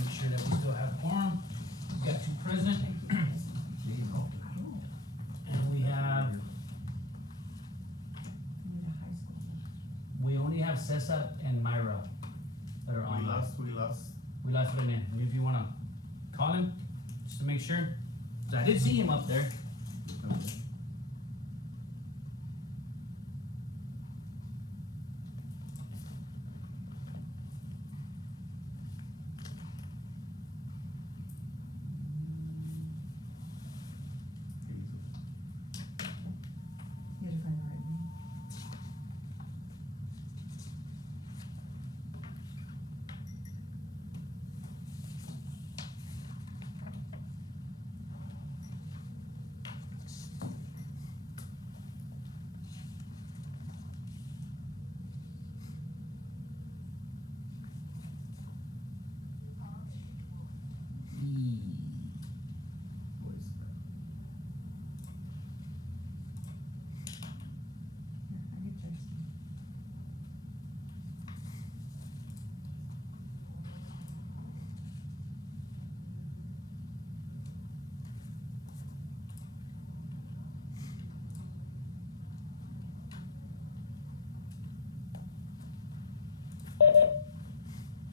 make sure that we still have quorum. We got two present, and we only have Cesar and Myra that are on. We lost Rene. If you wanna call him, just to make sure. 'Cause I did see him up there.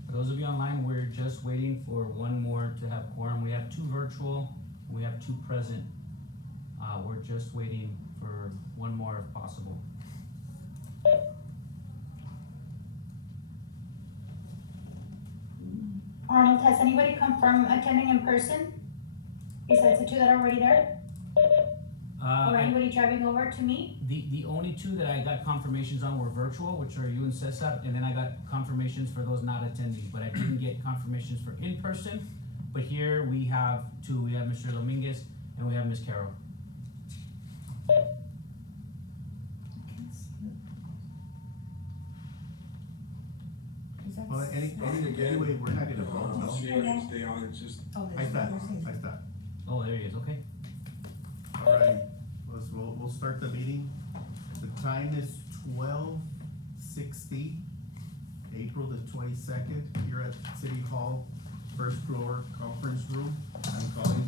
For those of you online, we're just waiting for one more to have quorum. We have two virtual, we have two present. We're just waiting for one more if possible. Arnold, has anybody confirmed attending in person? Besides the two that are already there? Or anybody driving over to meet? The only two that I got confirmations on were virtual, which are you and Cesar, and then I got confirmations for those not attending, but I didn't get confirmations for in person. But here we have two. We have Mr. Dominguez and we have Ms. Carroll. Well, anyway, we're not gonna vote, no? Stay on, it's just. I thought. Oh, there he is, okay. All right, we'll start the meeting. The time is 12:60, April the 22nd, here at City Hall, first floor conference room. I'm calling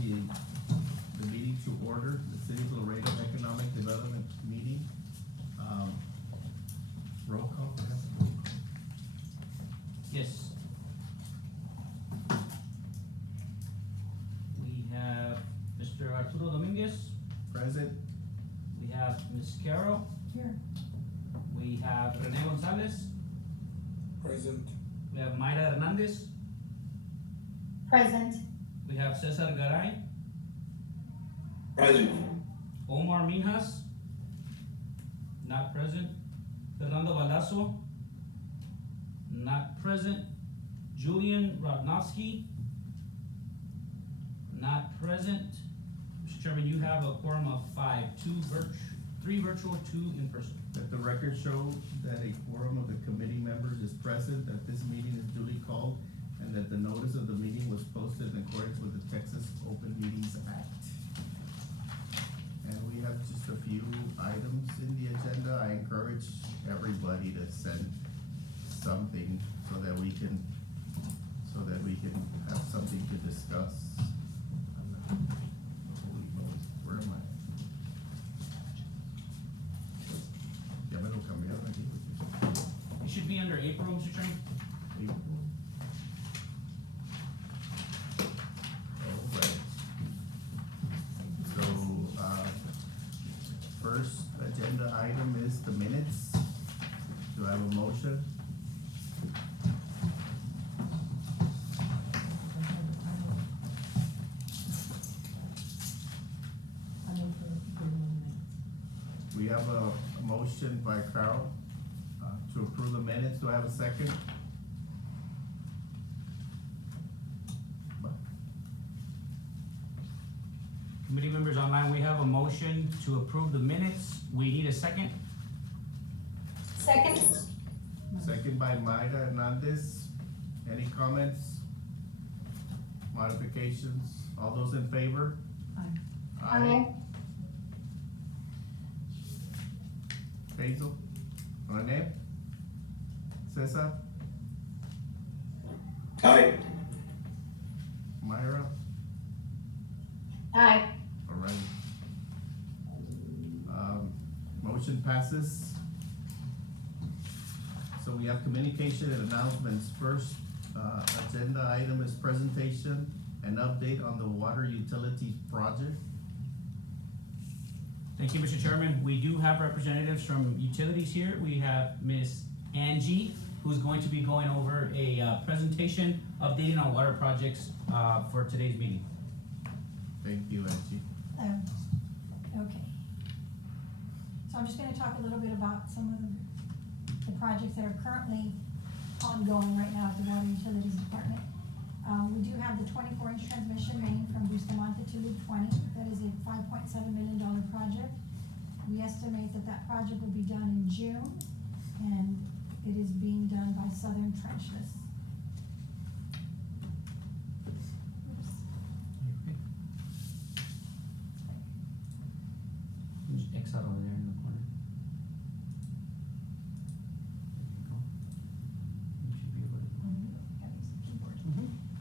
the meeting to order, the City of Laredo Economic Development Meeting. Roll call, perhaps? Yes. We have Mr. Arturo Dominguez. Present. We have Ms. Carroll. Here. We have Rene Gonzalez. Present. We have Mayra Hernandez. Present. We have Cesar Garay. Present. Omar Minhas. Not present. Fernando Baldasso. Not present. Julian Rodnowski. Not present. Mr. Chairman, you have a quorum of 5, 3 virtual, 2 in person. Let the record show that a quorum of the committee members is present, that this meeting is duly called, and that the notice of the meeting was posted in accordance with the Texas Open Meetings Act. And we have just a few items in the agenda. I encourage everybody to send something so that we can have something to discuss. Holy moly, where am I? Ya me lo cambiaron aquí. It should be under April, Mr. Chairman. Alright. So, first agenda item is the minutes. Do I have a motion? We have a motion by Carol, to approve the minutes. Do I have a second? Committee members online, we have a motion to approve the minutes. We need a second. Second. Second by Mayra Hernandez. Any comments? Modifications? All those in favor? Aye. Basil? Rene? Cesar? Aye. Myra? Aye. All right. Motion passes. So we have communication and announcements. First, agenda item is presentation and update on the water utilities project. Thank you, Mr. Chairman. We do have representatives from utilities here. We have Ms. Angie, who's going to be going over a presentation updating on water projects for today's meeting. Thank you, Angie. Okay. So I'm just gonna talk a little bit about some of the projects that are currently ongoing right now at the Water Utilities Department. We do have the 24-inch transmission main from Bustamante to Loop 20. That is a $5.7 million project. We estimate that that project will be done in June, and it is being done by Southern Trenchless. Oops. Just X out over there in the corner. There you go. You should be able to. Gotta use the keyboard.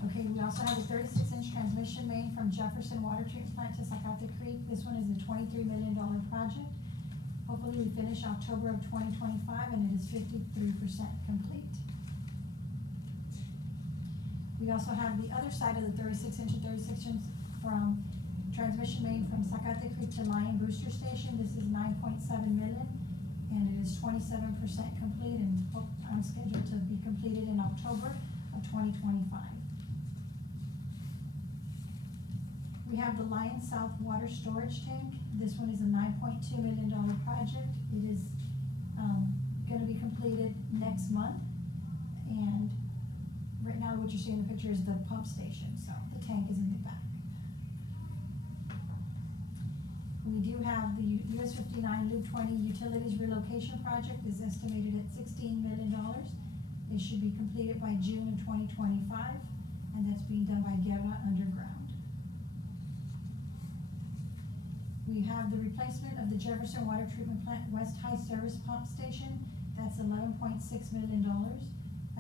Okay, we also have a 36-inch transmission main from Jefferson Water Treatment Plant to Zacate Creek. This one is a $23 million project. Hopefully we finish October of 2025, and it is 53% complete. We also have the other side of the 36-inch and 36-inch from transmission main from Zacate Creek to Lion Booster Station. This is $9.7 million, and it is 27% complete, and I'm scheduled to be completed in October of 2025. We have the Lion South Water Storage Tank. This one is a $9.2 million project. It is gonna be completed next month. And right now what you see in the picture is the pump station, so the tank is in the back. We do have the US 59 Loop 20 Utilities Relocation Project is estimated at $16 million. It should be completed by June of 2025, and that's being done by Guerra Underground. We have the replacement of the Jefferson Water Treatment Plant West High Service Pump Station. That's $11.6 million.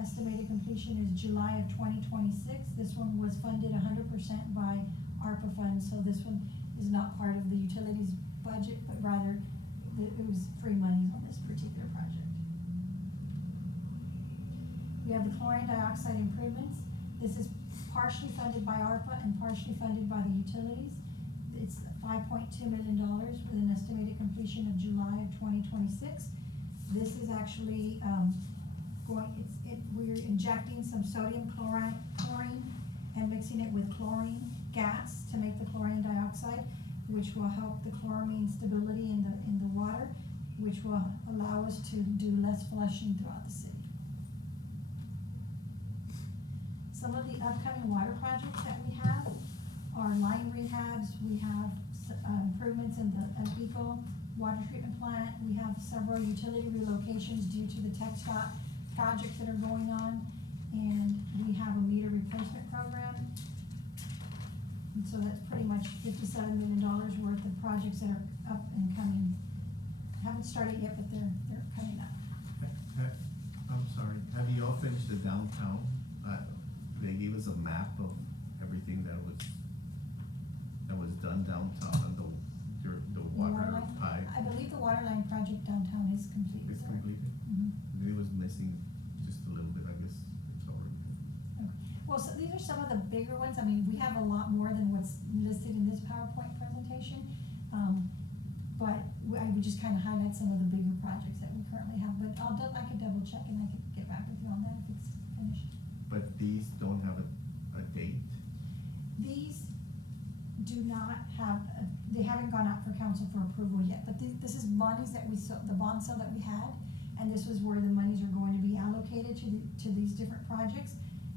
Estimated completion is July of 2026. This one was funded 100% by ARPA funds, so this one is not part of the utilities budget, but rather it was free money on this particular project. We have the chlorine dioxide improvements. This is partially funded by ARPA and partially funded by the utilities. It's $5.2 million with an estimated completion of July of 2026. This is actually we're injecting some sodium chlorine and mixing it with chlorine gas to make the chlorine dioxide, which will help the chloramine stability in the water, which will allow us to do less flushing throughout the city. Some of the upcoming water projects that we have are line rehabs. We have improvements in the Pico water treatment plant. We have several utility relocations due to the TxDOT projects that are going on, and we have a meter replacement program. And so that's pretty much $57 million worth of projects that are up and coming. Haven't started yet, but they're coming up. I'm sorry, have you all finished the downtown? They gave us a map of everything that was done downtown and the water pipe. I believe the water line project downtown is complete. It's completed? Mhm. It was missing just a little bit, I guess it's already. Okay. Well, so these are some of the bigger ones. I mean, we have a lot more than what's listed in this PowerPoint presentation. But I would just kind of highlight some of the bigger projects that we currently have. But I could double check and I could get back with you on that if it's finished. But these don't have a date? These do not have, they haven't gone out for council for approval yet, but this is monies that we saw, the bond sale that we had, and this was where the monies are going to be allocated to these different projects,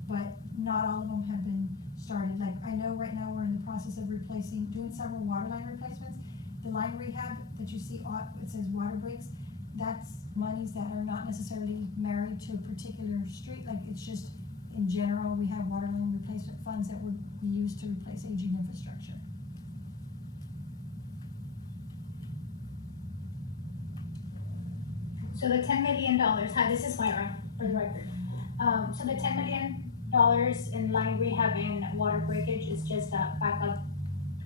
but not all of them have been started. Like, I know right now we're in the process of doing several water line replacements. The line rehab that you see, it says water breaks, that's monies that are not necessarily married to a particular street, like it's just, in general, we have water line replacement funds that would be used to replace aging infrastructure. So the $10 million, hi, this is Myra, for the record. So the $10 million in line rehab and water breakage is just a backup,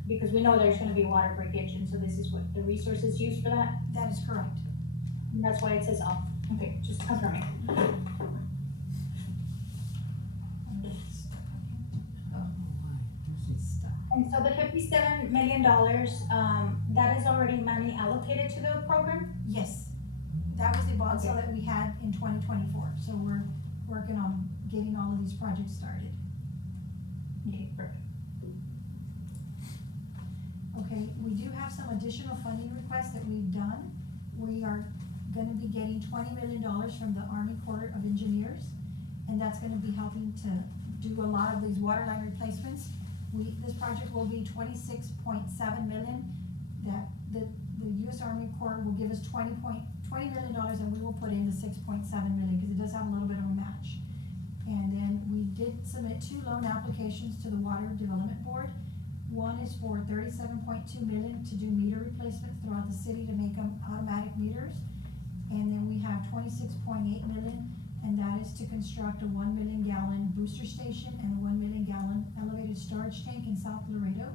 because we know there's gonna be water breakage, and so this is what the resources used for that, That is correct. and that's why it says off. Okay, just confirming. And so the $57 million, that is already money allocated to the program? Yes, that was the bond sale Okay. that we had in 2024, so we're working on getting all of these projects started. Okay, perfect. Okay, we do have some additional funding requests that we've done. We are gonna be getting $20 million from the Army Corps of Engineers, and that's gonna be helping to do a lot of these water line replacements. This project will be $26.7 million, that the US Army Corps will give us $20 million, and we will put in the $6.7 million, because it does have a little bit of a match. And then we did submit 2 loan applications to the Water Development Board. One is for $37.2 million to do meter replacements throughout the city to make them automatic meters. And then we have $26.8 million, and that is to construct a 1 million gallon booster station and a 1 million gallon elevated storage tank in South Laredo.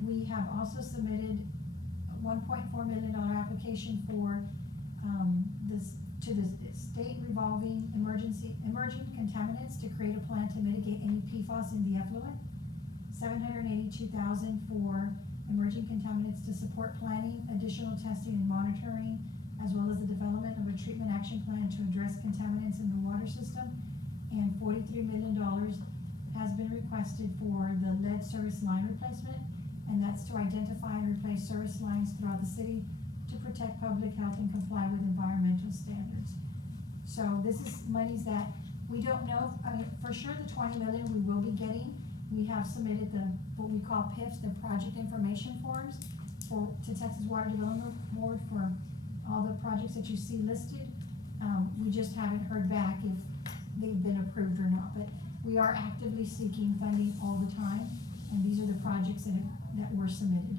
We have also submitted a $1.4 million application for, to the state revolving emerging contaminants to create a plan to mitigate any PFAS in the effluent. $782,000 for emerging contaminants to support planning, additional testing and monitoring, as well as the development of a treatment action plan to address contaminants in the water system. And $43 million has been requested for the lead service line replacement, and that's to identify and replace service lines throughout the city to protect public health and comply with environmental standards. So this is monies that we don't know, I mean, for sure the $20 million we will be getting. We have submitted what we call PIFs, the project information forms, to Texas Water Development Board for all the projects that you see listed. We just haven't heard back if they've been approved or not, but we are actively seeking funding all the time, and these are the projects that were submitted.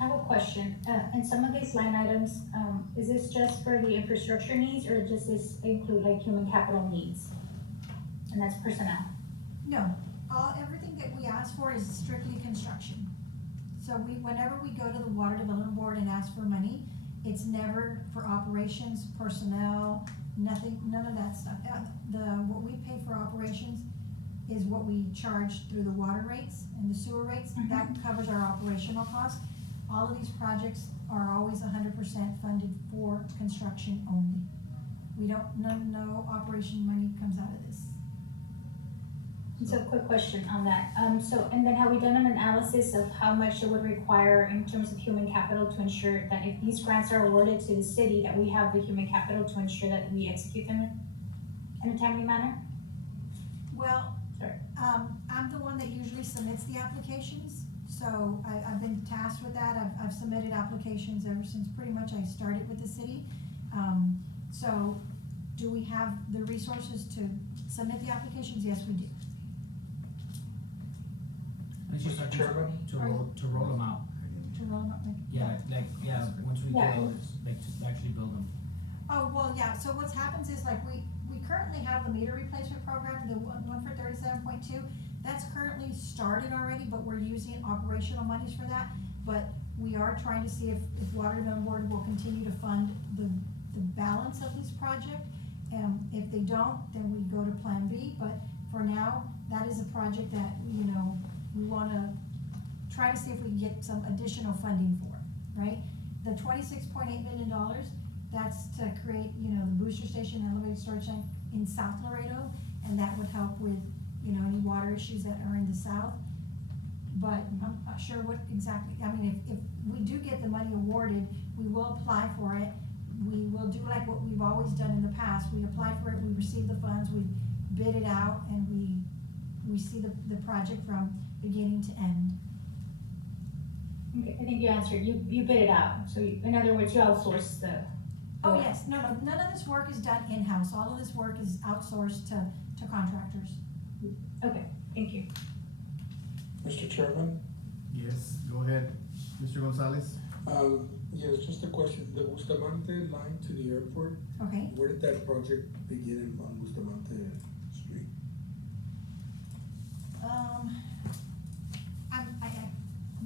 I have a question. In some of these line items, is this just for the infrastructure needs, or does this include like human capital needs? And that's personnel. No, everything that we ask for is strictly construction. So whenever we go to the Water Development Board and ask for money, it's never for operations, personnel, nothing, none of that stuff. What we pay for operations is what we charge through the water rates and the sewer rates. Mhm. That covers our operational costs. All of these projects are always 100% funded for construction only. We don't, no operation money comes out of this. So quick question on that. And then have we done an analysis of how much it would require in terms of human capital to ensure that if these grants are awarded to the city, that we have the human capital to ensure that we execute them in a timely manner? Well, Sorry. I'm the one that usually submits the applications, so I've been tasked with that. I've submitted applications ever since pretty much I started with the city. So do we have the resources to submit the applications? Yes, we do. And it's just like Chairman? to roll them out. To roll them up, like. Yeah, once we Yeah. get those, like to actually build them. Oh, well, yeah, so what happens is like we currently have the meter replacement program, the one for 37.2. That's currently started already, but we're using operational monies for that. But we are trying to see if Water Development Board will continue to fund the balance of this project. If they don't, then we go to Plan B, but for now, that is a project that, you know, we wanna try to see if we can get some additional funding for, right? The $26.8 million, that's to create, you know, the booster station, elevated storage tank in South Laredo, and that would help with, you know, any water issues that are in the south. But I'm not sure what exactly, I mean, if we do get the money awarded, we will apply for it. We will do like what we've always done in the past. We apply for it, we receive the funds, we bid it out, and we see the project from beginning to end. Okay, I think you answered. You bid it out. So in other words, you outsource the. Oh, yes, no, none of this work is done in-house. All of this work is outsourced to contractors. Okay, thank you. Mr. Chairman, Yes, go ahead, Mr. Gonzalez. Yes, just a question, the Bustamante line to the airport, Okay, where did that project begin on Bustamante Street? I'm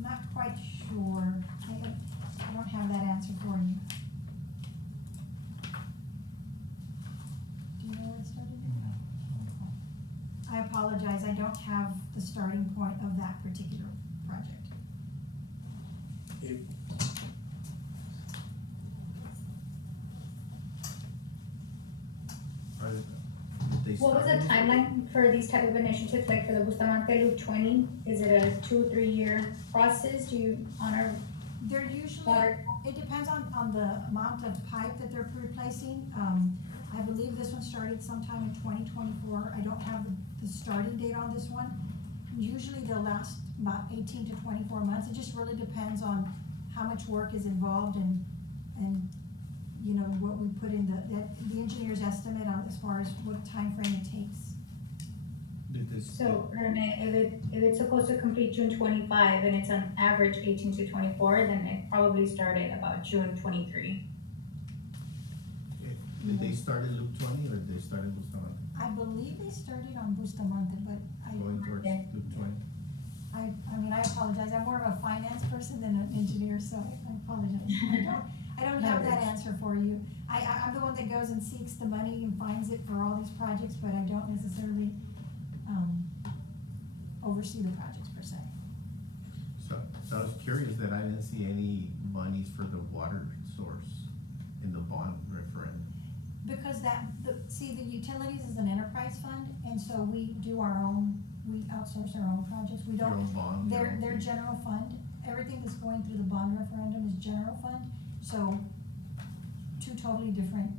not quite sure, I don't have that answer for you. Do you know where it started? I apologize, I don't have the starting point of that particular project. If, Did they What was start the it? timeline for these type of initiatives, like for the Bustamante Loop 20? Is it a 2-3 year process? Do you honor They're usually, water? it depends on the amount of pipe that they're replacing. I believe this one started sometime in 2024. I don't have the starting date on this one. Usually they'll last about 18 to 24 months. It just really depends on how much work is involved and you know, what we put in the engineer's estimate on as far as what time frame it takes. Did this? So, Rene, if it's supposed to complete June 25 and it's on average 18 to 24, then it probably started about June 23. Did they start at Loop 20 or did they start at Bustamante? I believe they started on Bustamante, but Going towards Yeah. Loop 20? I mean, I apologize, I'm more of a finance person than an engineer, so I apologize. I don't have that answer for you. I'm the one that goes and seeks the money and finds it for all these projects, but I don't necessarily, oversee the projects per se. So I was curious that I didn't see any monies for the water source in the bond referendum. Because the utilities is an enterprise fund, and so we do our own, we outsource our own projects, we Your don't. own bond? your own They're thing. general fund, everything that's going through the bond referendum is general fund, so two totally different,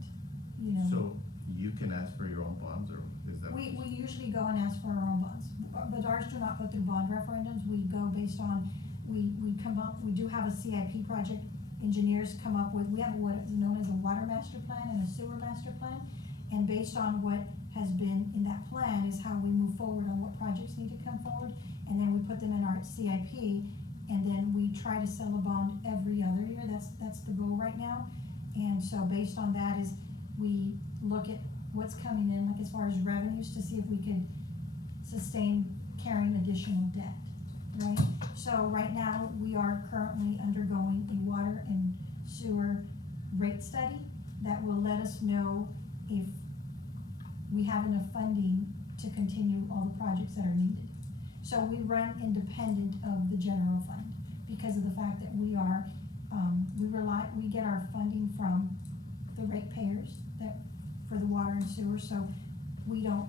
you know. So you can ask for your own bonds or is that? We usually go and ask for our own bonds, but ours do not go through bond referendums, we go based on, we come up, we do have a CIP project, engineers come up with, we have what is known as a water master plan and a sewer master plan, and based on what has been in that plan is how we move forward on what projects need to come forward, and then we put them in our CIP, and then we try to sell a bond every other year, that's the goal right now. And so based on that is, we look at what's coming in, like as far as revenues, to see if we could sustain carrying additional debt, right? So right now, we are currently undergoing a water and sewer rate study that will let us know if we have enough funding to continue all the projects that are needed. So we run independent of the general fund because of the fact that we are, we get our funding from the ratepayers that, for the water and sewer, so we don't.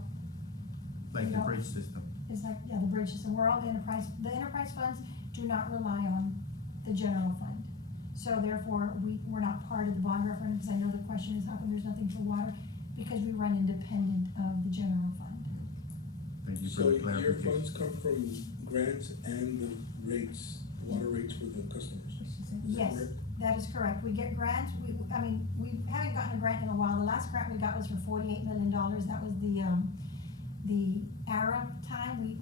Like we the don't- bridge system? It's like, yeah, the bridge system, we're all the enterprise funds do not rely on the general fund. So therefore, we're not part of the bond referendum, because I know the question is, how come there's nothing for water? Because we run independent of the general fund. Thank you for so the your clarification. funds come from grants and the rates, water rates for the customers? Is that Yes, correct? that is correct. We get grants, we haven't gotten a grant in a while. The last grant we got was for $48 million. That was the ARA time. We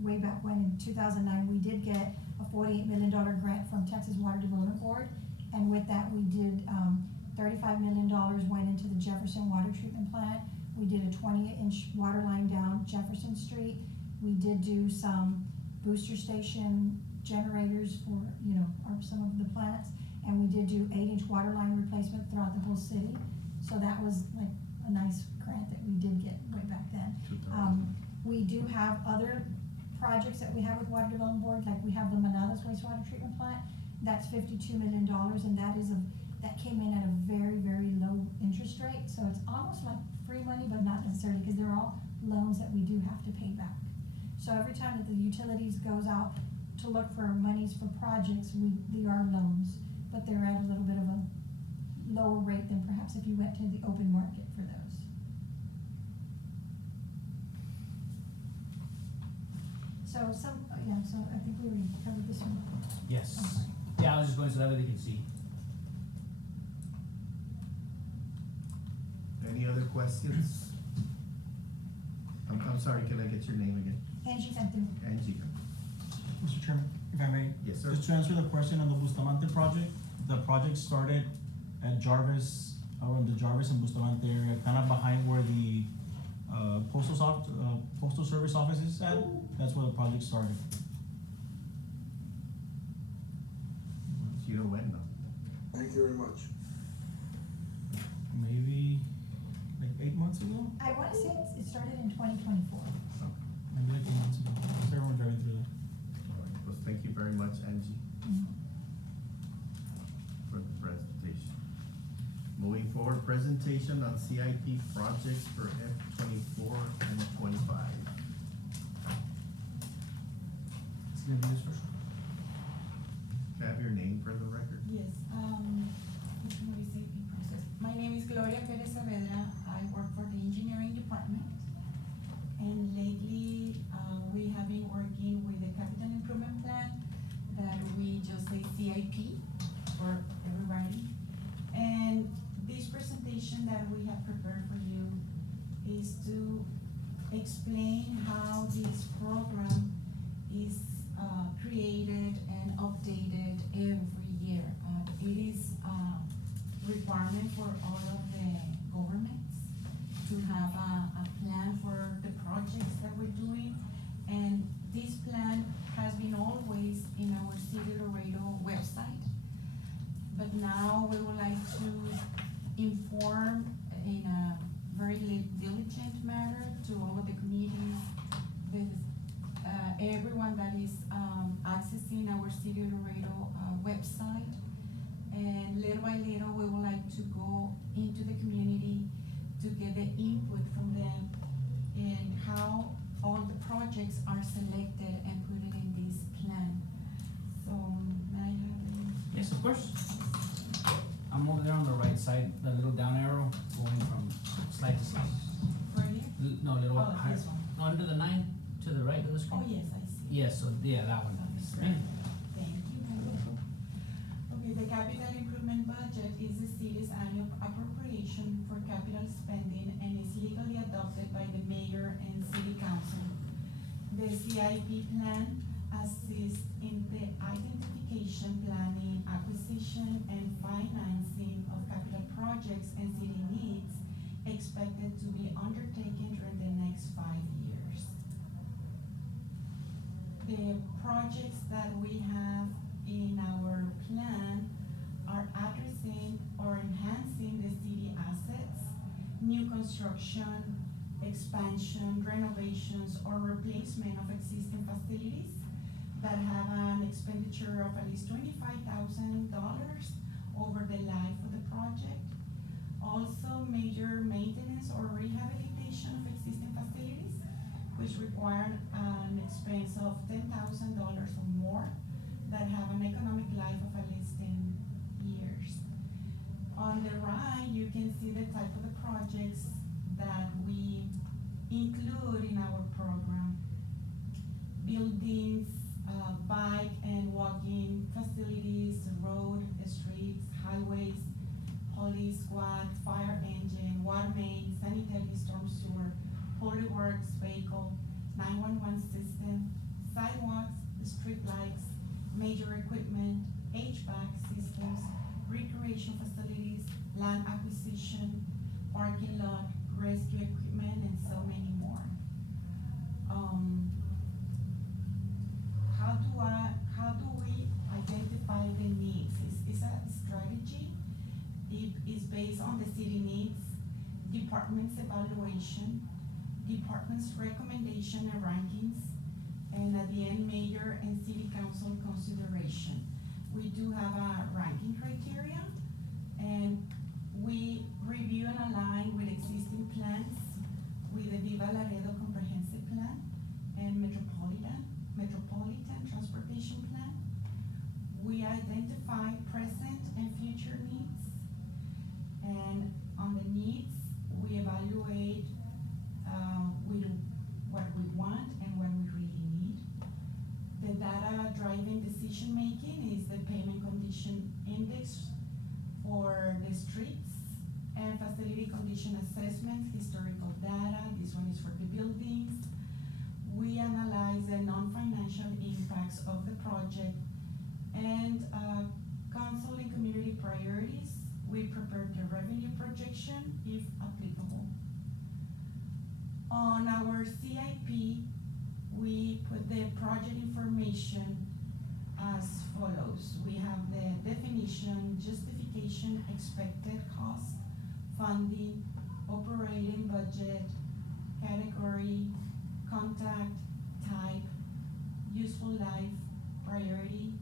way back when in 2009, we did get a $48 million grant from Texas Water Development Board. And with that, we did, $35 million went into the Jefferson Water Treatment Plant. We did a 20-inch water line down Jefferson Street. We did do some booster station generators for, some of the plants. And we did do 8-inch water line replacement throughout the whole city. So that was like a nice grant that we did get way back then. We do have other projects that we have with Water Development Board, like we have the Manadas wastewater treatment plant. That's $52 million, and that came in at a very, very low interest rate. So it's almost like free money, but not necessarily, because they're all loans that we do have to pay back. So every time that the utilities goes out to look for monies for projects, they are loans, but they're at a little bit of a lower rate than perhaps if you went to the open market for those. So I think we already covered this one. Yes. Okay. Yeah, I was just going so that way they can see. Any other questions? I'm sorry, can I get your name again? Angie Cantu. Angie. Mr. Chairman, If I may, Yes, sir. just to answer the question on the Bustamante project, the project started at Jarvis, around the Jarvis and Bustamante area, kind of behind where the postal service office is at. That's where the project started. You know when, no? Thank you very much. Maybe like 8 months ago, I wanna say it started in 2024. maybe like 8 months ago. So everyone driving through there. All right, well, thank you very much, Angie, for the presentation. Moving forward, presentation on CIP projects for F 24 and 25. It's gonna be this first. Can I have your name for the record? Yes, process. My name is Gloria Perez Saavedra. I work for the engineering department. And lately, we have been working with the capital improvement plan that we just say CIP for everybody. And this presentation that we have prepared for you is to explain how this program is created and updated every year. It is a requirement for all of the governments to have a plan for the projects that we're doing. And this plan has been always in our City of Laredo website. But now we would like to inform in a very diligent manner to all of the committees, everyone that is accessing our City of Laredo website. And little by little, we would like to go into the community to get the input from them and how all the projects are selected and put it in this plan. So, may I have a... Yes, of course. I'm over there on the right side, the little down arrow going from slide to slide. Right here? No, little Oh, higher. this one. No, under the 9 to the right of the screen. Oh, yes, I see. Yes, so yeah, that one. Okay, thank you. Okay, the capital improvement budget is the city's annual appropriation for capital spending and is legally adopted by the mayor and city council. The CIP plan assists in the identification, planning, acquisition, and financing of capital projects and city needs expected to be undertaken during the next 5 years. The projects that we have in our plan are addressing or enhancing the city assets, new construction, expansion, renovations, or replacement of existing facilities that have an expenditure of at least $25,000 over the life of the project. Also, major maintenance or rehabilitation of existing facilities, which require an expense of $10,000 or more, that have an economic life of at least 10 years. On the right, you can see the type of the projects that we include in our program. Buildings, bike and walking facilities, road, streets, highways, police squad, fire engine, water main, sanitary storm sewer, public works vehicle, 911 system, sidewalks, street lights, major equipment, HVAC systems, recreation facilities, land acquisition, parking lot, rescue equipment, and so many more. How do we identify the needs? It's a strategy. It is based on the city needs, department's evaluation, department's recommendation and rankings, and at the end, mayor and city council consideration. We do have a ranking criteria, and we review and align with existing plans with the Viva Laredo Comprehensive Plan and Metropolitan Transportation Plan. We identify present and future needs, and on the needs, we evaluate with what we want and what we really need. The data driving decision making is the payment condition index for the streets and facility condition assessment, historical data. This one is for the buildings. We analyze the non-financial impacts of the project. And, council and community priorities, we prepared the revenue projection if applicable. On our CIP, we put the project information as follows. We have the definition, justification, expected cost, funding, operating budget, category, contact, type, useful life, priority,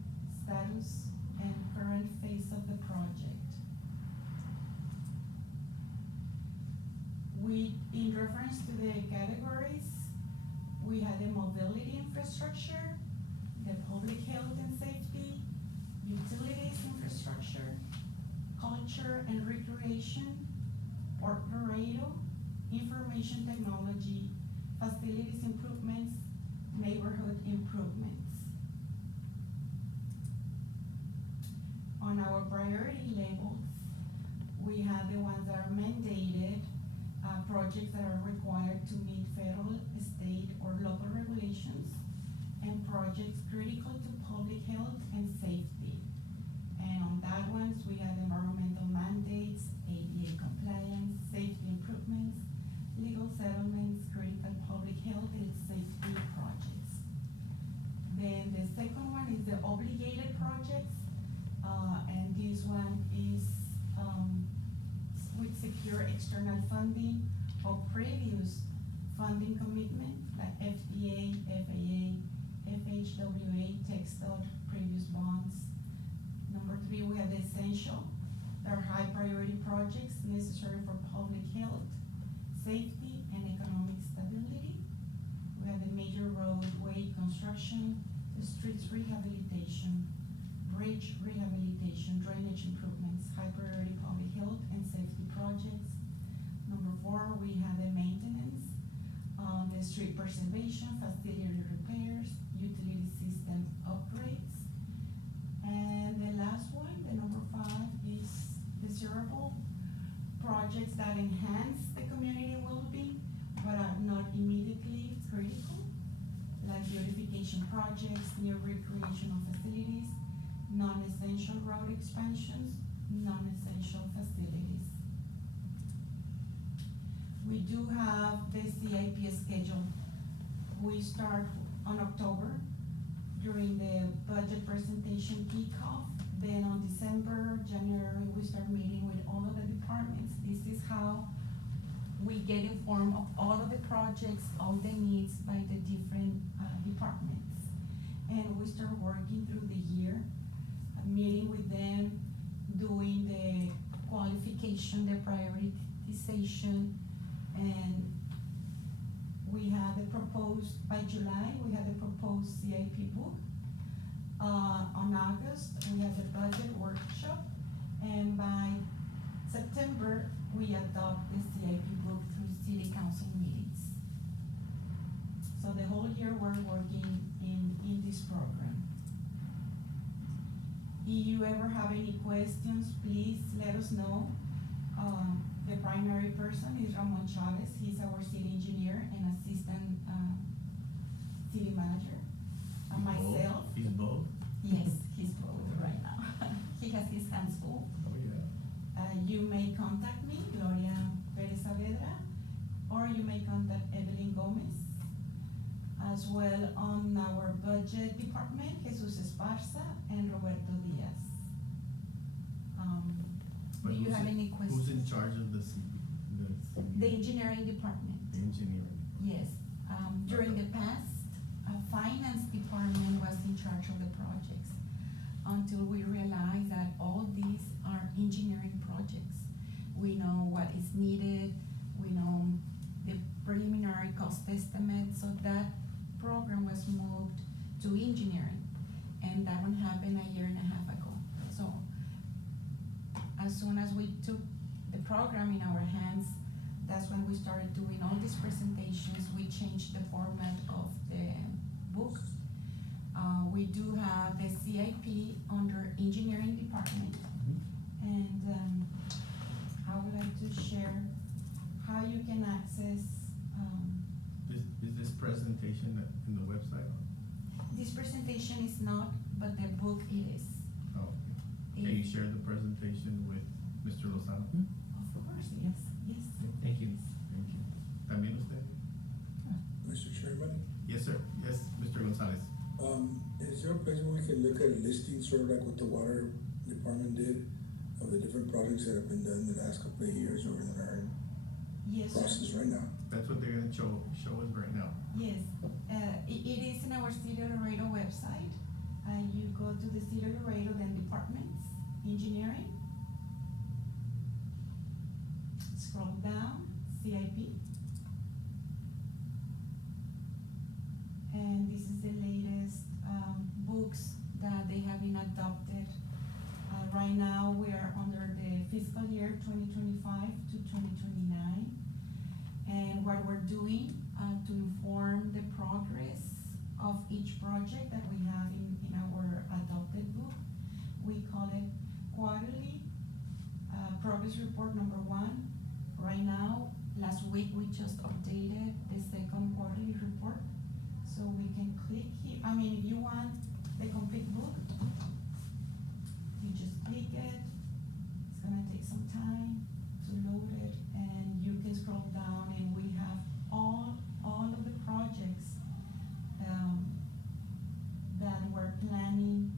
status, and current phase of the project. In reference to the categories, we had the mobility infrastructure, the public health and safety, utilities infrastructure, culture and recreation, Port Laredo, information technology, facilities improvements, neighborhood improvements. On our priority labels, we have the ones that are mandated, projects that are required to meet federal, state, or local regulations, and projects critical to public health and safety. And on that ones, we have environmental mandates, ADA compliance, safety improvements, legal settlements, critical public health and safety projects. Then the second one is the obligated projects, and this one is with secure external funding or previous funding commitment like FDA, FAA, FHWA, TxDOT, previous bonds. Number 3, we have the essential. There are high priority projects necessary for public health, safety, and economic stability. We have the major roadway construction, the streets rehabilitation, bridge rehabilitation, drainage improvements, high priority public health and safety projects. Number 4, we have the maintenance, the street preservation, facility repairs, utility system upgrades. And the last one, the number 5, is desirable projects that enhance the community well-being but are not immediately critical, like beautification projects, new recreational facilities, non-essential road expansions, non-essential facilities. We do have the CIP schedule. We start on October during the budget presentation kickoff. Then on December, January, we start meeting with all of the departments. This is how we get informed of all of the projects, all the needs by the different departments. And we start working through the year, meeting with them, doing the qualification, the prioritization, and we have the proposed, by July, we have the proposed CIP book. On August, we have the budget workshop, and by September, we adopt the CIP book through city council meetings. So the whole year we're working in this program. If you ever have any questions, please let us know. The primary person is Ramon Chavez. He's our city engineer and assistant city manager. Myself. He's both? Yes, he's both right now. He has his hands full. Oh, yeah. You may contact me, Gloria Perez Saavedra, or you may contact Evelyn Gomez. As well on our budget department, Jesus Esparza and Roberto Diaz. But Do you who's have in- any questions? Who's in charge of the The engineering department. The engineering? Yes, during the past, finance department was in charge of the projects until we realized that all these are engineering projects. We know what is needed, we know the preliminary cost estimate, so that program was moved to engineering, and that one happened a year and a half ago. So, as soon as we took the program in our hands, that's when we started doing all these presentations. We changed the format of the book. We do have the CIP under engineering department. And I would like to share how you can access, Is this presentation in the website? this presentation is not, but the book it is. Oh, can you share the presentation with Mr. Lozano? Of course, yes, yes. Thank you. Thank you. ¿También usted? Mr. Chairman, Yes, sir. Yes, Mr. Gonzalez. is there a place where we can look at listing, sort of like what the water department did, of the different projects that have been done the last couple of years or that are in Yes, sir. process right now? That's what they're gonna show us right now. Yes, it is in our City of Laredo website. You go to the City of Laredo, then departments, engineering. Scroll down, CIP. And this is the latest, books that they have been adopted. Right now, we are under the fiscal year 2025 to 2029. And what we're doing to inform the progress of each project that we have in our adopted book, we call it quarterly progress report number 1. Right now, last week we just updated the second quarterly report, so we can click here. I mean, if you want the complete book, you just click it. It's gonna take some time to load it, and you can scroll down, and we have all of the projects that we're planning,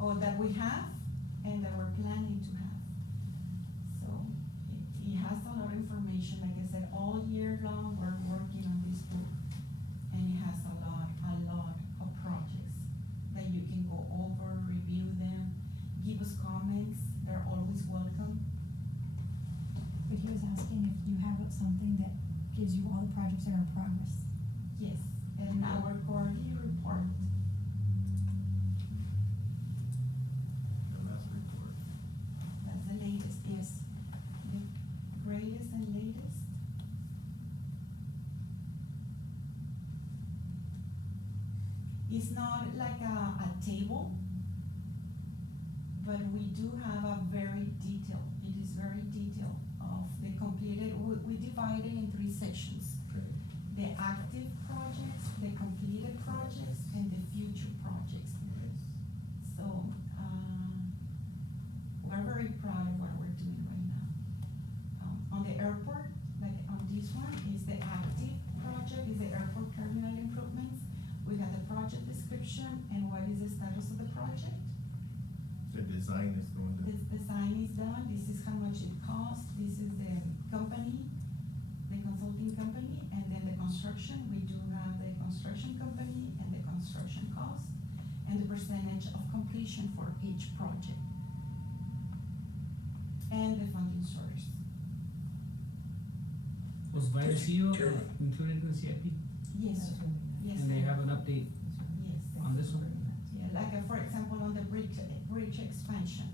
or that we have, and that we're planning to have. So it has a lot of information. Like I said, all year long we're working on this book, and it has a lot of projects that you can go over, review them, give us comments. They're always welcome. But he was asking if you have something that gives you all the projects that are in progress. Yes, and our quarterly report. The last report. That's the latest, yes. The greatest and latest. It's not like a table, but we do have a very detailed, it is very detailed of the completed, we divide it in 3 sections. Okay. The active projects, the completed projects, and the future projects. Nice. So, we're very proud of what we're doing right now. On the airport, like on this one, is the active project, is the airport terminal improvements. We got the project description and what is the status of the project. The design is going to. This design is done, this is how much it costs, this is the company, the consulting company, and then the construction. We do have the construction company and the construction cost, and the percentage of completion for each project. And the funding source. Was Vitasio Chairman. included in the CIP? Yes, sir. Yes, And they sir. have an update Yes. on this one? Yeah, like for example, on the bridge expansion.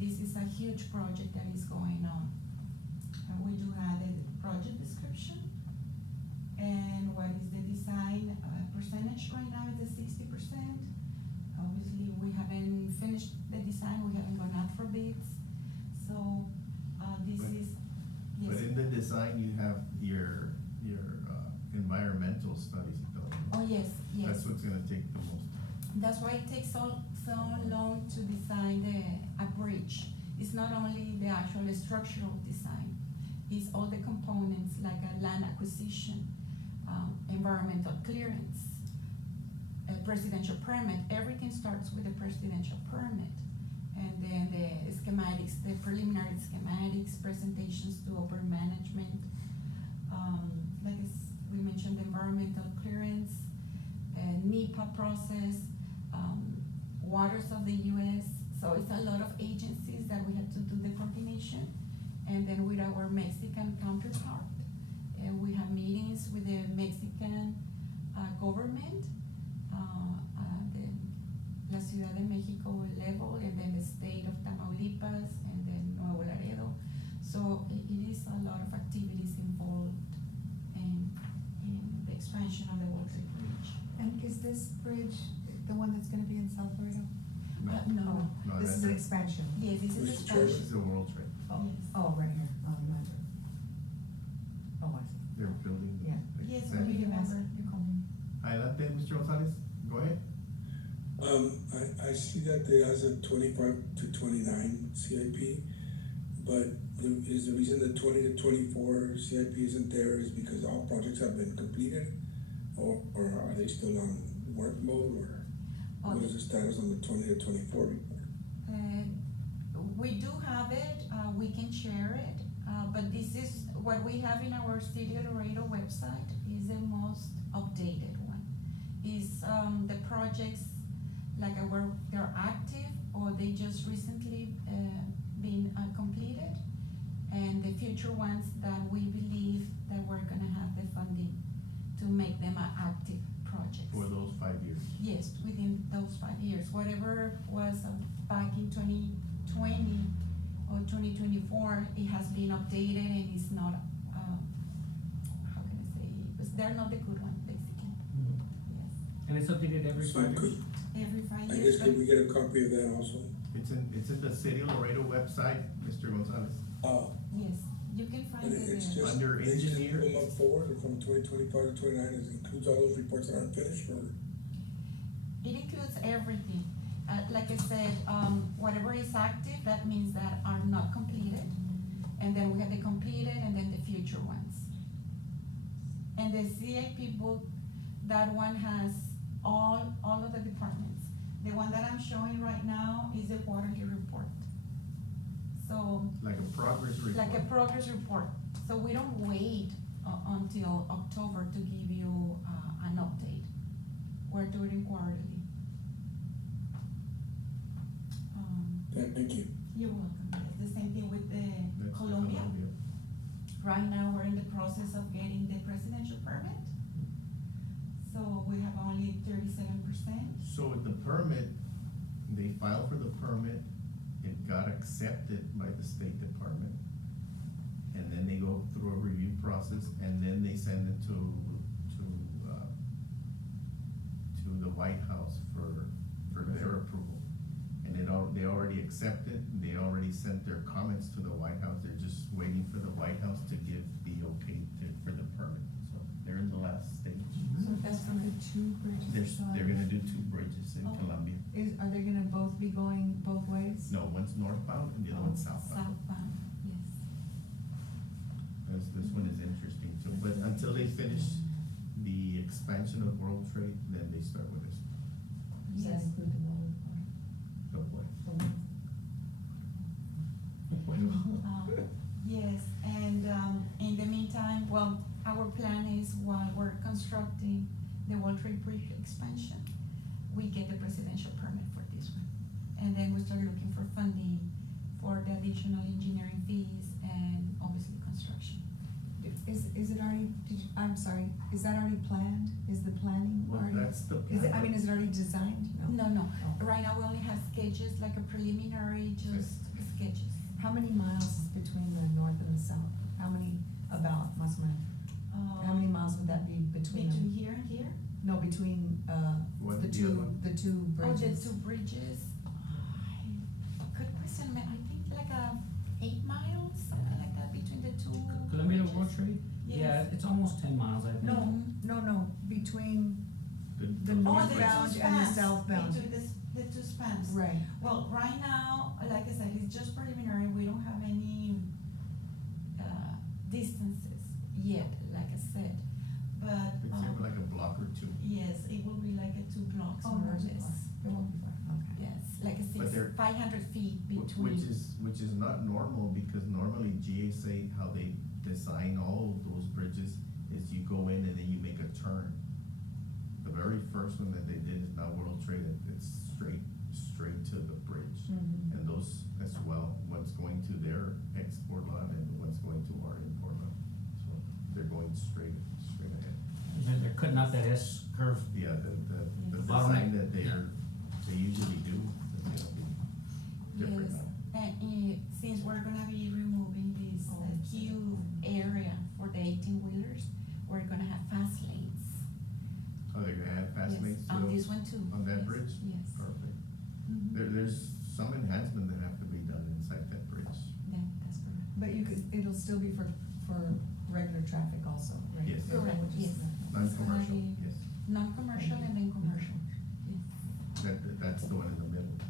This is a huge project that is going on. And we do have the project description. And what is the design percentage right now is the 60%. Obviously, we haven't finished the design, we haven't gone out for bids. So, this But- is, But yes. in the design, you have your environmental studies. Oh, yes, yes. That's what's gonna take the most. That's why it takes so long to design a bridge. It's not only the actual structural design, it's all the components like a land acquisition, environmental clearance, a presidential permit. Everything starts with a presidential permit. And then the schematics, the preliminary schematics, presentations to upper management. Like we mentioned, the environmental clearance, NEPA process, waters of the US. So it's a lot of agencies that we have to do the coordination. And then with our Mexican counterpart, we have meetings with the Mexican government, the La Ciudad de Mexico level, and then the state of Tamaulipas, and then Nuevo Laredo. So it is a lot of activities involved in the expansion of the Wall Street Bridge. And is this bridge the one that's gonna be in South Laredo? No. No, This is an that's- expansion. Yes, this is Mr. This expansion. is a world trade. Oh, Yes. oh, right here, oh, you might be. Oh, I see. They're building. Yeah. Yes, expansion. we remember. You called me. Adelante, Mr. Gonzalez. Go ahead. I see that it has a 25 to 29 CIP, but is the reason the 20 to 24 CIP isn't there is because all projects have been completed? Or are they still on work mode, or what is the status on the 20 to 24 report? We do have it, we can share it, but this is what we have in our City of Laredo website is the most updated one. Is the projects like they're active or they just recently been completed, and the future ones that we believe that we're gonna have the funding to make them active projects. For those 5 years. Yes, within those 5 years, whatever was back in 2020 or 2024, it has been updated and it's not, how can I say, because they're not the good ones, basically. Yes, And it's updated every So 5 years. could, every 5 I years. guess could we get a copy of that also? It's in the City of Laredo website, Mr. Gonzalez. Yes, you can find And it it's there. just, Under they just engineer. move up forward from 2025 to 29, it includes all those reports that aren't finished, or? It includes everything. Like I said, whatever is active, that means that are not completed. And then we have the completed and then the future ones. And the CIP book, that one has all of the departments. The one that I'm showing right now is the quarterly report. So, Like a progress report. like a progress report. So we don't wait until October to give you an update. We're doing quarterly. Thank you. You're welcome. Yes, the same thing with the That's the Columbia. Right now, we're in the process of getting the presidential permit. So we have only 37%. So with the permit, they filed for the permit, it got accepted by the State Department. And then they go through a review process, and then they send it to the White House for their approval. And they already accepted, they already sent their comments to the White House, they're just waiting for the White House to give the okay for the permit. So they're in the last stage. So that's for the two bridges. They're gonna do 2 bridges in Oh. Columbia. Are they gonna both be going both ways? No, one's northbound and the other one's southbound. Southbound, yes. This one is interesting too, but until they finish the expansion of World Trade, then they start with this. Does that Yes. include the water part? The what? Yes, and in the meantime, well, our plan is while we're constructing the World Trade Bridge expansion, we get the presidential permit for this one. And then we start looking for funding for the additional engineering fees and obviously construction. Is it already, I'm sorry, is that already planned? Is the planning Well, already? that's the Is it, plan. is it already designed? No, no, Oh. right now we only have sketches, like a preliminary, just sketches. How many miles is between the north and the south? How many, about, más o menos? How many miles would that be between them? Between here and here? No, between, One the and the two, other one? the two bridges. Oh, the two bridges. Good question, I think like 8 miles, something like that, between the two. Columbia bridges. World Trade? Yeah, Yes. it's almost 10 miles, I think. No, between the Oh, the northbound two and the spans, southbound. between the two spans. Right. Well, right now, like I said, it's just preliminary, we don't have any, distances yet, like I said. But, It's like a block or 2. yes, it will be like a 2 blocks Oh, more or not too less. far. It won't be far, okay. Yes, like a But they're- 500 feet between. Which is not normal, because normally GSA, how they design all those bridges is you go in and then you make a turn. The very first one that they did is now World Trade, it's straight to the bridge. Mhm. And those as well, one's going to their export lot and one's going to our import lot. So they're going straight ahead. They're cutting out that S curve. Yeah, the Yes. design that they usually do is gonna be different Yes, now. and since we're gonna be removing this Oh, queue area for the 18-wheelers, we're gonna have fast lanes. Oh, they're gonna add fast Yes, lanes to on this one too. on that Yes, bridge? Yes. Perfect. Mhm. There's some enhancement that have to be done inside that bridge. Yeah, that's correct. But it'll still be for regular traffic also, right? Yes. Everyone Correct, would just- yes. Non-commercial, be- yes. Non-commercial and then commercial. That's the one in the middle.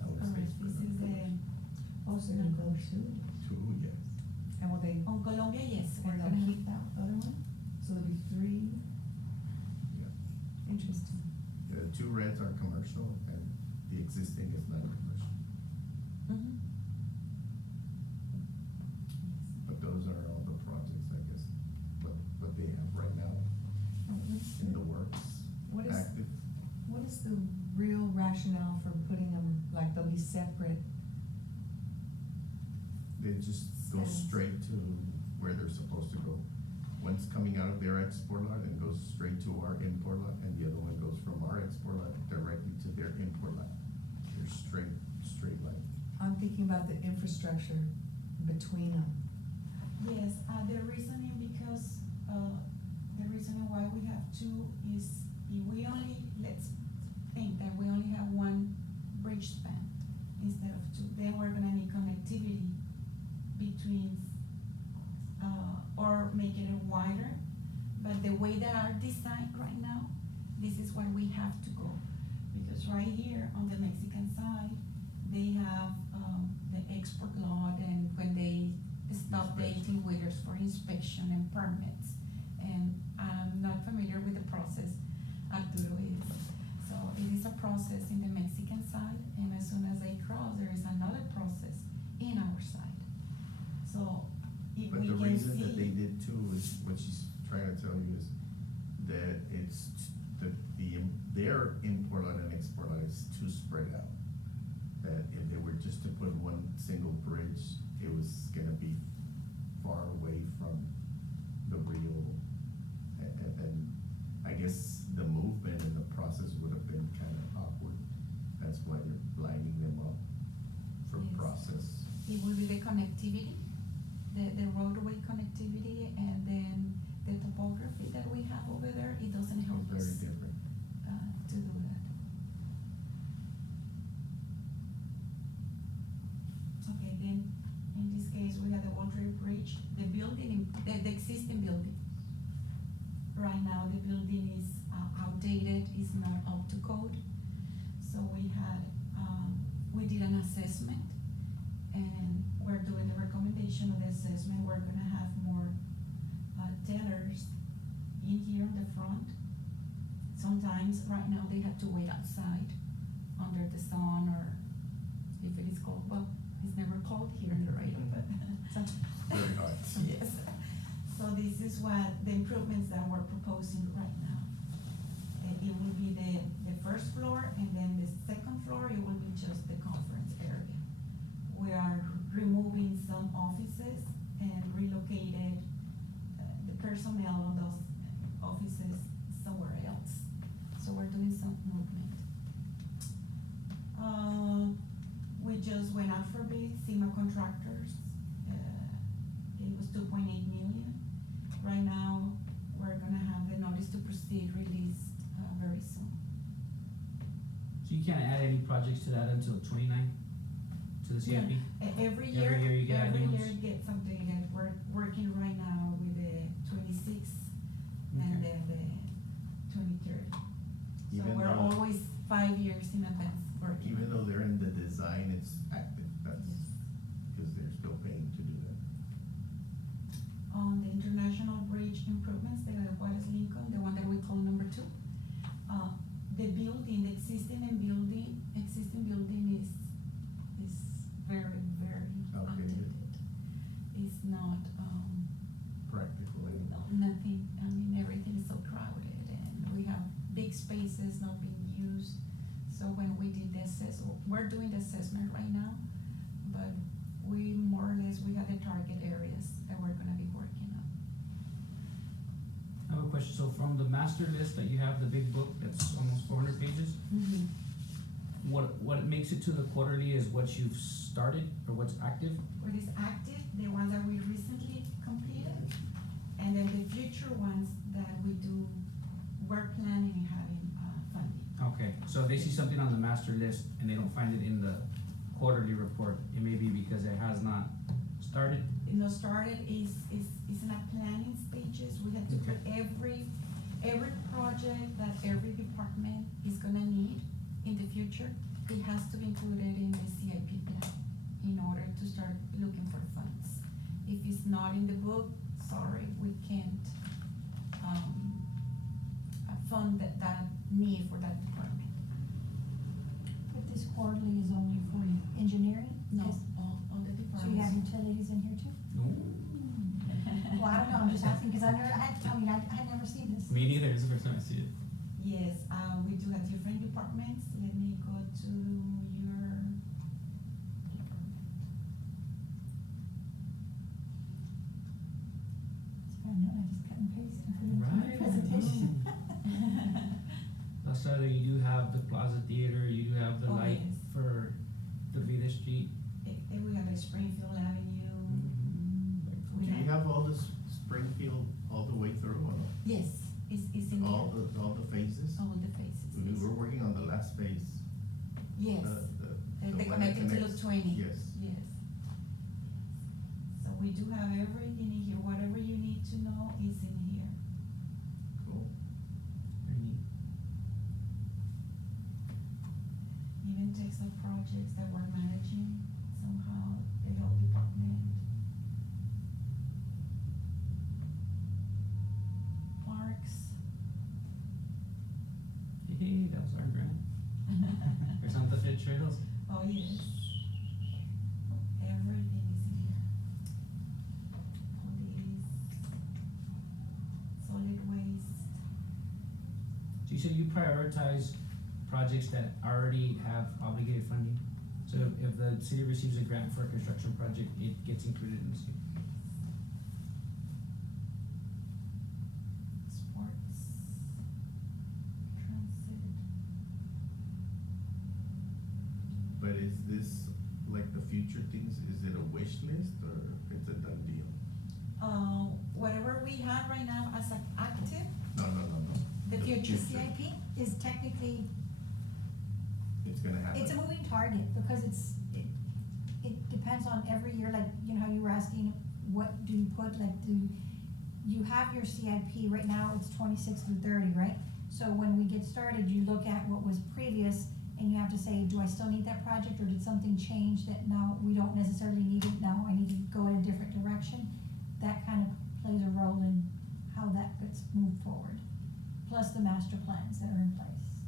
I would say Correct, it's this is the, Oh, so they're gonna go two, two, yes. and will they, on Colombia, yes, we're and gonna they'll have keep that other one? So there'll be three? Yeah. Interesting. The two reds are commercial and the existing is non-commercial. Mm-hmm. But those are all the projects, I guess, what they have right now in the works, What is, active. what is the real rationale for putting them, like they'll be separate? They just go Sounds- straight to where they're supposed to go. One's coming out of their export lot and goes straight to our import lot, and the other one goes from our export lot directly to their import lot. They're straight line. I'm thinking about the infrastructure between them. Yes, the reasoning because, the reasoning why we have two is if we only, let's think that we only have one bridge span instead of two, then we're gonna need connectivity between, or make it wider. But the way they are designed right now, this is where we have to go. Because right here on the Mexican side, they have, the export lot and when they stop the Inspection. 18-wheelers for inspection and permits. And I'm not familiar with the process, Arturo is. So it is a process in the Mexican side, and as soon as they cross, there is another process in our side. So if But we the can reason that they see, did too is, what she's trying to tell you is that it's, their import lot and export lot is too spread out. That if they were just to put one single bridge, it was gonna be far away from the real, and I guess the movement and the process would have been kind of awkward. That's why they're lining them up for Yes. process. it will be the connectivity, the roadway connectivity, and then the topography that we have over there, it doesn't help Very us, different. to do that. Okay, then, in this case, we have the World Trade Bridge, the building, the existing building. Right now, the building is outdated, is not up to code. So we had, we did an assessment, and we're doing the recommendation of the assessment, we're gonna have more, tellers in here in the front. Sometimes, right now, they have to wait outside under the sun, or if it is cold, well, it's never cold here in Laredo, but. Very hot. Yes, so this is what, the improvements that we're proposing right now. It will be the first floor, and then the second floor, it will be just the conference area. We are removing some offices and relocated, the personnel on those offices somewhere else. So we're doing some movement. We just went out for bid, SEMA contractors, it was 2.8 million. Right now, we're gonna have the notice to proceed released, very soon. So you can't add any projects to that until 29 to the CIP? Every year. Every year you get Every new year ones? it gets updated, we're working right now with the 26th and Okay. then the 23rd. So Even we're though- always 5 years in advance working. Even though they're in the design, it's active, that's, because they're still paying to do that. On the International Bridge improvements, the Juarez Lincoln, the one that we call number 2. The building, the existing building is very, very Outdated. outdated. It's not, Practical no, anymore. nothing, I mean, everything is so crowded, and we have big spaces not being used. So when we did the we're doing the assessment right now, but we more or less, we have the target areas that we're gonna be working on. I have a question, so from the master list that you have, the big book, that's almost 400 pages, what makes it to the quarterly is what you've started, or what's active? What is active, the ones that we recently completed, and then the future ones that we're planning and having, funding. Okay, so if they see something on the master list and they don't find it in the quarterly report, it may be because it has not started? You know, started is in a planning stages, we have to put every project that every department is gonna need in the future it has to be included in the CIP plan in order to start looking for funds. If it's not in the book, sorry, we can't, fund that need for that department. But this quarterly is only for engineering? No, Yes. all the So you have departments. utilities in here too? No, Well, I don't know, I'm just asking, cause I had never seen this. Me neither, it's the first time I see it. Yes, we do have different departments. Let me go to your department. I know, I just cut and paste and put it into my Right. presentation. Outside of you do have the Plaza Theater, you do have the Oh, light yes. for Vida Street. Then we have like Springfield Avenue. Do We you have all this Springfield all the way through, or no? Yes, it's in all here. the phases? All the phases. We Yes. were working on the last phase. Yes, The they one that connected to connects- Loop 20. Yes. Yes. So we do have everything in here. Whatever you need to know is in here. Cool. Very neat. Even text of projects that we're managing somehow, the health department. Parks. Hey, that was our grant. For Santa Fe Trails. Oh, yes. Everything is in here. Police. Solid waste. So you said you prioritize projects that already have obligated funding? So if the city receives a grant for a construction project, it gets included in the scheme? Sports. Transit. But is this like the future things, is it a wish list or it's a done deal? Whatever we have right now as an active, No. the future CIP is technically, It's gonna happen. it's a moving target, because it depends on every year, like, you know, how you were asking, what do you put, like, you have your CIP, right now it's 26 through 30, right? So when we get started, you look at what was previous, and you have to say, do I still need that project, or did something change that now we don't necessarily need it, now I need to go in a different direction? That kind of plays a role in how that gets moved forward, plus the master plans that are in place.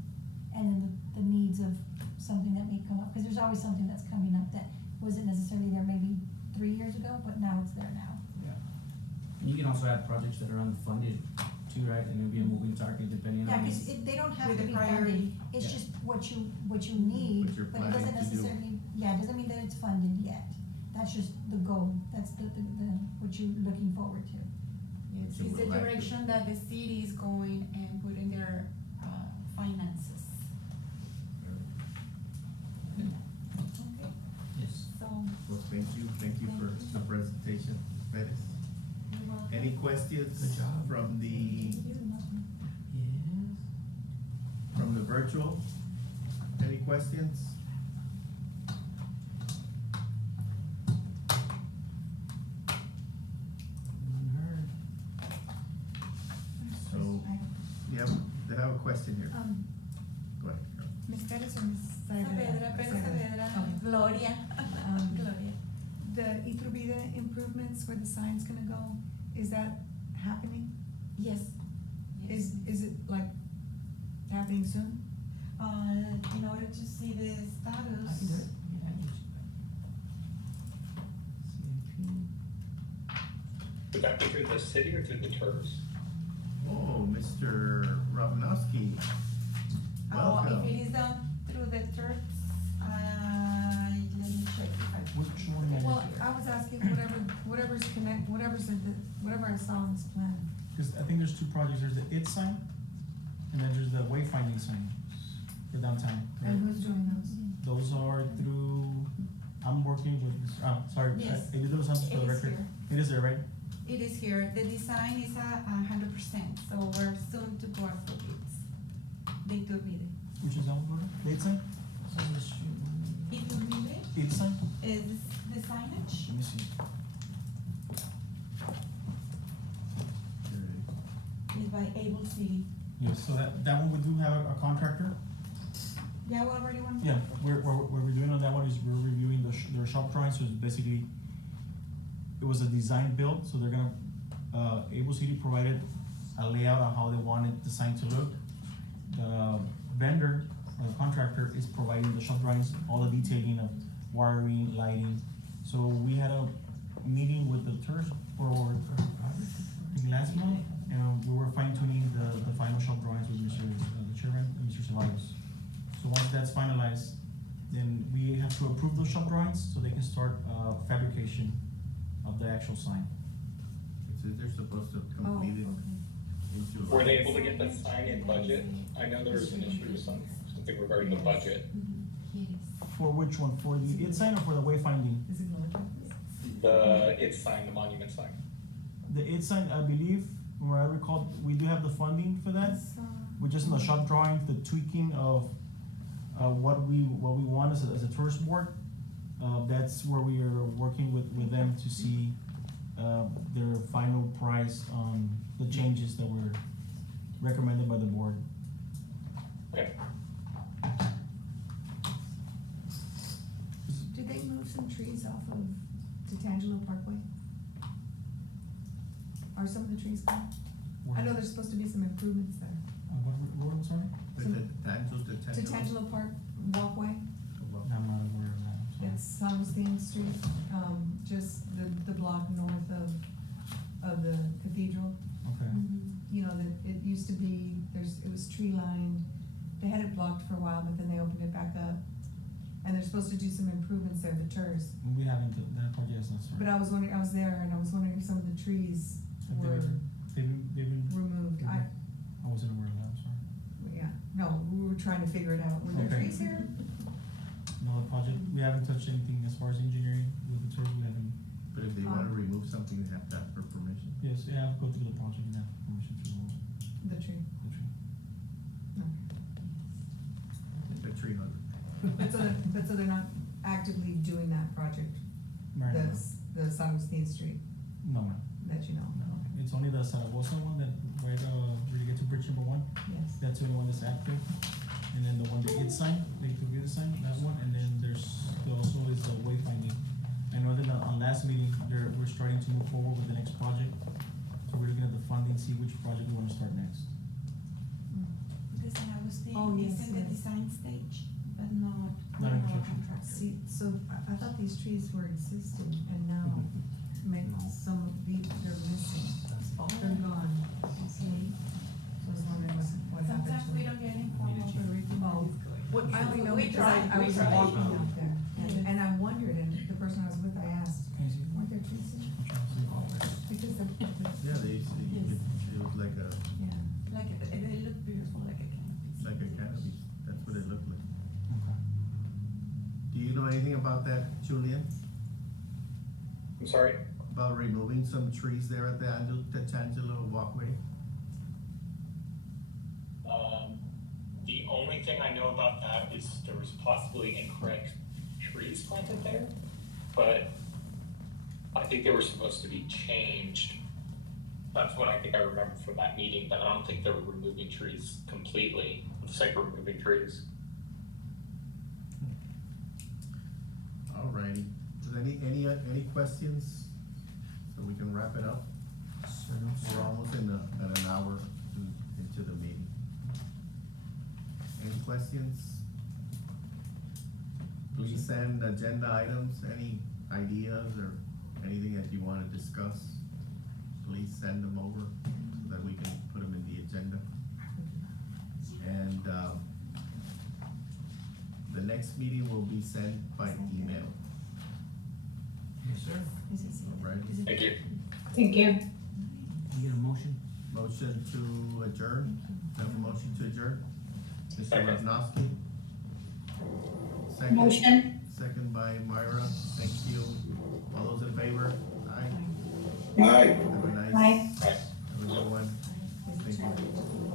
And then the needs of something that may come up, because there's always something that's coming up that wasn't necessarily there maybe 3 years ago, but now it's there now. And you can also add projects that are unfunded too, right? And it'll be a moving target depending Yeah, on. cause they don't have With to the be priority. funded, it's Yeah. just what you need, What you're but it doesn't planning to do. necessarily, yeah, it doesn't mean that it's funded yet. That's just the goal, that's the, what you're looking forward to. yes, So it's we're the like- direction that the city is going and putting their, finances. Okay, Yes. so, Well, thank you for the presentation, Perez. you're welcome. Any questions Good job. from the, Yes. from the virtual? Any questions? Unheard. So, they have a question here. Go ahead, Carol. Ms. Perez or Ms. Saavedra, Pérez Saavedra, Gloria, Gloria. The Iturbide improvements where the sign's gonna go, is that happening? Yes. Yes. Is it like happening soon? In order to see the I can do status, it. Yeah, I can CIP. Would that be through the city or through the TERS? Oh, Mr. Robnowski, welcome. if it is done through the Turks, let me check if I. Which one is Well, I was asking whatever I saw on this plan. Cause I think there's two projects, there's the IT sign, and then there's the wayfinding sign for downtown, right? And who's doing those? Those are through, I'm working with, sorry, Yes. I did those on for the It is record. here. It is there, right? It is here, the design is 100%, so we're soon to go out for bids. They do bid it. Which is that one, Laura? The IT sign? This is the street one. It will bid it, IT sign? is the signage, Let me see. is by Able City. Yes, so that one we do have a contractor. Yeah, we already went. Yeah, what we're doing on that one is we're reviewing their shop drawings, so it's basically, it was a design build, so they're gonna, Able City provided a layout on how they wanted the sign to look. The vendor, or the contractor, is providing the shop drawings, all the detailing of wiring, lighting. So we had a meeting with the TERS for, I think last month, and we were fine tuning the final shop drawings with the chairman, and Mr. Ceballos. So once that's finalized, then we have to approve those shop drawings so they can start, fabrication of the actual sign. So they're supposed to Oh, complete it okay. in July. Were they able to get the sign in budget? I know there was an issue with something regarding the budget. For which one? For the id sign or for the wayfinding? Is it going? It's sign, the monument sign. The id sign, I believe, from what I recall, we do have the funding for that. We're just in the shop drawing, the tweaking of, what we want as a tourist board. That's where we are working with them to see, their final price on the changes that were recommended by the board. Okay. Did they move some trees off of Tangelo Parkway? Are some of the trees gone? I know there's supposed to be some improvements there. What, I'm sorry? With the To Tangelo Park walkway, I'm not aware of that, I'm sorry. it's San Agustin Street, just the block north of the cathedral. Okay, You know, that it used to be, it was tree lined, they had it blocked for a while, but then they opened it back up. And they're supposed to do some improvements there, the TERS. we haven't, that project is not started. But I was wondering, I was there and I was wondering if some of the trees Have they were They've been, removed. I wasn't aware of that, I'm sorry. Yeah, no, we were trying to figure it out. Were there Okay. trees here? No, the project, we haven't touched anything as far as engineering with the TERS, we haven't. But if they wanna remove something, they have to ask for permission. Yes, they have to go through the project and have permission to remove The tree. the tree. The tree hugger. But so they're not actively doing that project, Right now. the San Agustin Street, No, ma'am, that you know? no, it's only the Zaragoza one that, right, where you get to bridge number 1, Yes. that's the only one that's active. And then the one, the id sign, the Iturbide sign, that one, and then there also is the wayfinding. I know that on last meeting, we're starting to move forward with the next project, so we're looking at the funding, see which project we wanna start next. The San Agustin Oh, yes, is in the yes. design stage, but not. Not in not a construction. contractor. See, so I thought these trees were existing and now maybe some of they're missing. They're gone. See? So I was wondering what happened to them. Sometimes we don't get informed of everything that Oh. is going. What, I only know We because tried, I we was tried. walking out there, Yes. and I wondered, and the person I was with, I asked, Can you see? weren't there trees there? I'm trying to see. Because Yeah, they used to, it was like a yeah. Like, they look beautiful, like a canopy. canopy, that's what it looked like. Okay. Do you know anything about that, Julian? I'm sorry? About removing some trees there at the Tangelo walkway? The only thing I know about that is there was possibly incorrect trees planted there, but I think they were supposed to be changed. That's what I think I remember from that meeting, but I don't think they were removing trees completely, it's like removing trees. Alrighty, is any questions? So we can wrap it up? We're almost at an hour into the meeting. Any questions? Please send agenda items, any ideas or anything that you wanna discuss, please send them over so that we can put them in the agenda. And, the next meeting will be sent by email, Yes, sir. alright? Thank you. Thank you. Can you get a motion? Motion to adjourn, have a motion to adjourn? Mr. Second. Maznowski? Second. Motion. Second by Myra, thank you. All those in favor? Aye. Aye. Have a nice, Aye. Bye. have a good one. Thank you.